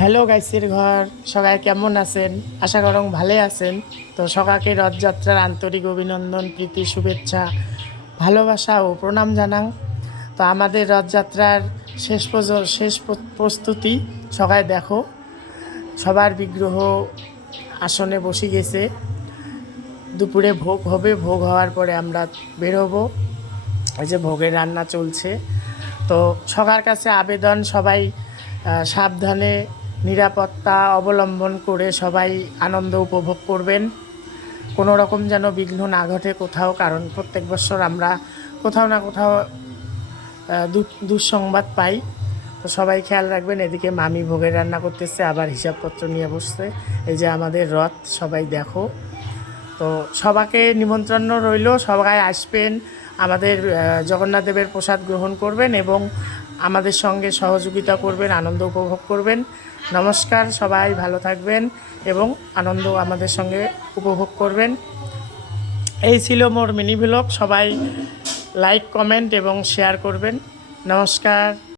Hello গাইসের ঘর, সবাই কেমন আছেন? আশা করং ভালো আছেন। তো সকালকে রথযাত্রার আন্তরিক অভিনন্দন, প্রীতি, শুভেচ্ছা, ভালোবাসা ও প্রণাম জানাং। তো আমাদের রথযাত্রার শেষ প্রস্তুতি সবাই দেখো, সবার বিগ্রহ আসনে বসে গেছে। দুপুরে ভোগ হবে, ভোগ হওয়ার পরে আমরা বেরোবো। এই যে ভোগের রান্না চলছে। তো সবার কাছে আবেদন, সবাই সাবধানে নিরাপত্তা অবলম্বন করে সবাই আনন্দ উপভোগ করবেন। কোনো রকম যেন বিঘ্ন না ঘটে কোথাও, কারণ প্রত্যেক বছর আমরা কোথাও না কোথাও দুঃসংবাদ পাই। তো সবাই খেয়াল রাখবেন। এদিকে মামি ভোগের রান্না করতেছে, আবার হিসাবপত্র নিয়ে বসছে। এই যে আমাদের রথ, সবাই দেখো। তো সবাইকে নিমন্ত্রণ রইল, সবাই আসবেন, আমাদের জগন্নাথ দেবের প্রসাদ গ্রহণ করবেন এবং আমাদের সঙ্গে সহযোগিতা করবেন, আনন্দ উপভোগ করবেন। নমস্কার, সবাই ভালো থাকবেন এবং আনন্দ আমাদের সঙ্গে উপভোগ করবেন। এই ছিল মোর মিনি ব্লগ। সবাই লাইক, কমেন্ট এবং শেয়ার করবেন। নমস্কার।